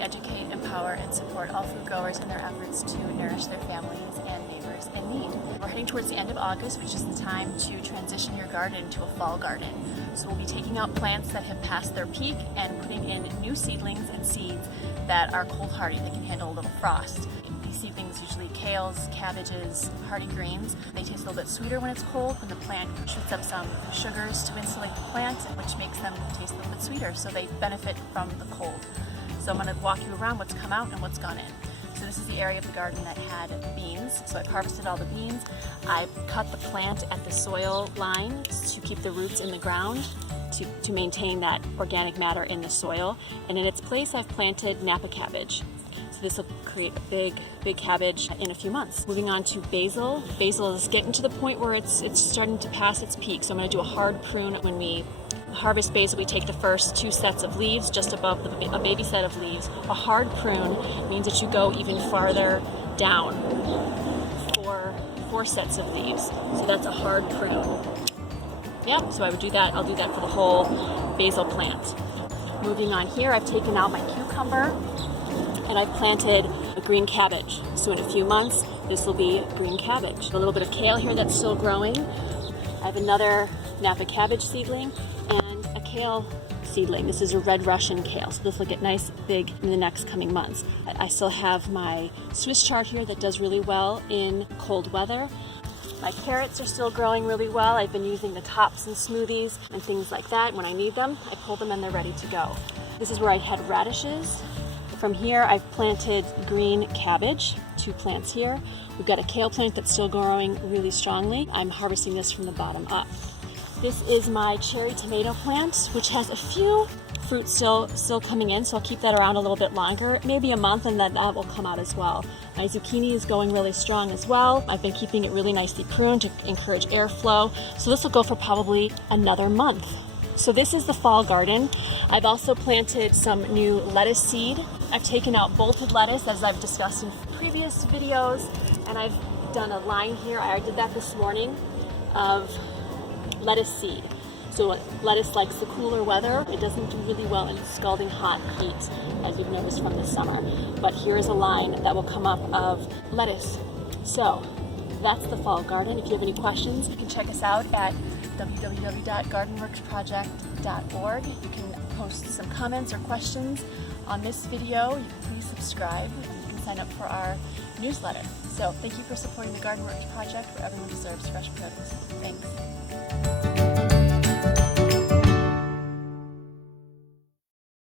we educate, empower, and support all food growers in their efforts to nourish their families and neighbors in need. We're heading towards the end of August, which is the time to transition your garden to a fall garden. So we'll be taking out plants that have passed their peak and putting in new seedlings and seeds that are cold hardy, that can handle a little frost. These seedlings, usually kales, cabbages, hardy greens, they taste a little bit sweeter when it's cold, when the plant shoots up some sugars to insulate the plant, which makes them taste a little bit sweeter, so they benefit from the cold. So I'm going to walk you around what's come out and what's gone in. So this is the area of the garden that had beans. So I've harvested all the beans. I've cut the plant at the soil line to keep the roots in the ground, to maintain that organic matter in the soil. And in its place, I've planted NAPA cabbage. So this will create a big cabbage in a few months. Moving on to basil. Basil is getting to the point where it's starting to pass its peak. So I'm going to do a hard prune. When we harvest basil, we take the first 2 sets of leaves just above a baby set of leaves. A hard prune means that you go even farther down for 4 sets of leaves. So that's a hard prune. Yep, so I would do that. I'll do that for the whole basil plant. Moving on here, I've taken out my cucumber and I've planted a green cabbage. So in a few months, this will be green cabbage. A little bit of kale here that's still growing. I have another NAPA cabbage seedling and a kale seedling. This is a red Russian kale, so this will get nice big in the next coming months. I still have my Swiss chard here that does really well in cold weather. My carrots are still growing really well. I've been using the tops in smoothies and things like that. When I need them, I pull them and they're ready to go. This is where I had radishes. From here, I've planted green cabbage, 2 plants here. We've got a kale plant that's still growing really strongly. I'm harvesting this from the bottom up. This is my cherry tomato plant, which has a few fruits still coming in, so I'll keep that around a little bit longer, maybe a month, and then that will come out as well. My zucchini is going really strong as well. I've been keeping it really nicely pruned to encourage airflow, so this will go for probably another month. So this is the fall garden. I've also planted some new lettuce seed. I've taken out bolted lettuce, as I've discussed in previous videos, and I've done a line here. I did that this morning of lettuce seed. So lettuce likes the cooler weather. It doesn't do really well in scalding hot heat, as you've noticed from this summer. But here is a line that will come up of lettuce. So that's the fall garden. If you have any questions, you can check us out at www.gardenworksproject.org. You can post some comments or questions on this video. You can please subscribe and you can sign up for our newsletter. So thank you for supporting the GardenWorks project, where everyone deserves fresh produce. Thanks.